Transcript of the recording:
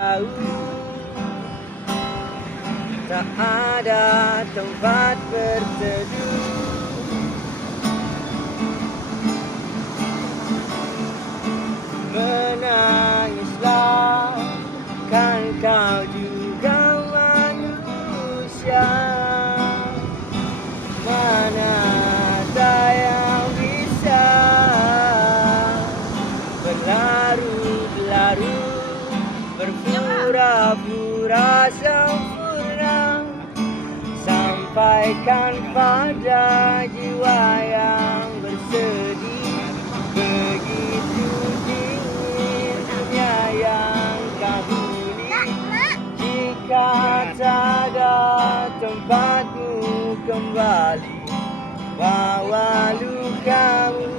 Tak ada tempat berteduh. Menangislah, kan kau juga manusia. Mana ada yang bisa berlarut-larut, berpura-pura sempurna. Sampaikan pada jiwa yang bersedih, begitu dingin dunia yang kau huni. Jika tak ada tempatmu kembali, bawa lukamu